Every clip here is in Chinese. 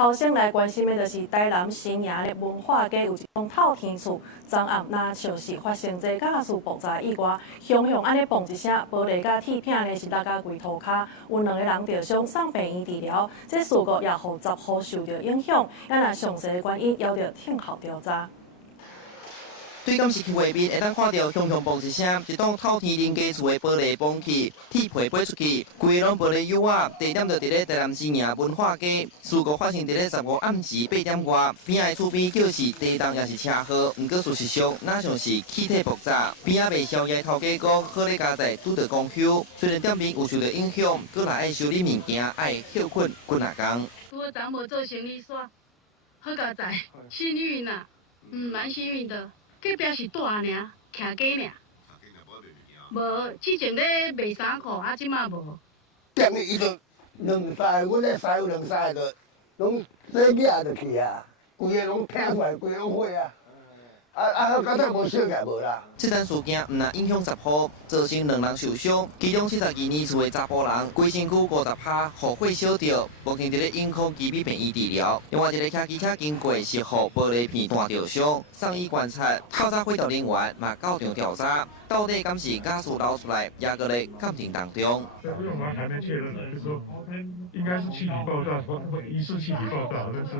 头先来关心的就是台南新营的文化街有一栋透天厝，昨暗若像是发生这假事爆炸意外，雄雄安尼嘣一声，玻璃甲铁片呢是落甲规涂骹，有2个人受伤送病院治疗。这事故也互10户受到影响，也若详细的原因要着听候调查。 对监视器画面会当看到雄雄嘣一声，一栋透天林家厝的玻璃崩起，铁皮飞出去，规个拢玻璃幼啊！地点就伫咧台南新营文化街。事故发生伫咧15暗时8点外，边仔厝边叫是地动也是车祸，毋过事实上哪像是气体爆炸。边仔卖宵夜头家讲，好咧家在拄到公休，虽然店面有受到影响，搁来爱修理物件，爱休困几啊工。我昨无做生意煞，好佳在，幸运啊，蛮幸运的。 隔壁是大尔，徛家尔。无，之前咧卖衫裤，即马无。店伊就2、3个，阮咧3有2、3个，拢这野就去啊，规个拢拼出来，规个拢火啊。到尾无烧起来无啦。这单事件毋但影响10户，造成2人受伤，其中72年厝的查甫人，规身躯50%，互火烧着，目前伫咧永康基比病院治疗。另外一个骑机车经过是互玻璃片弹着伤，送医观察。透早火调人员嘛到场调查，到底敢是假事流出来，也搁咧鉴定当中。这个我们还没确认呢，就是说应该是气体爆炸，疑似气体爆炸，但是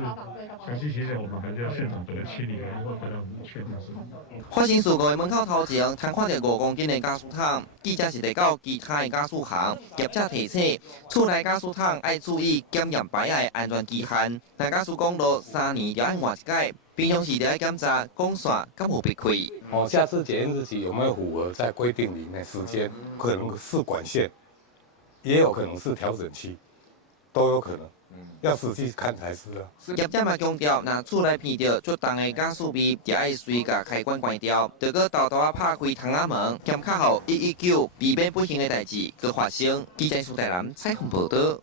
详细情形我们还是要现场的清理，然后才让我们确定是。 发生事故的门口头前，通看到5公斤的加速桶，记者是来到其他的加速行，业者提醒，厝内加速桶要注意检验牌的安全期限。若加速公路3年就要换一届，平常时就要检查管线敢有被开。下次检验日期有没有符合在规定里面时间？可能是管线，也有可能是调整器，都有可能。 要仔细看才是啊。业者嘛强调，若厝内闻到足重的加速味，就要随甲开关关掉，就搁偷偷啊拍开窗仔门，减卡互119避免不幸的代志搁发生。记者苏台南采访报道。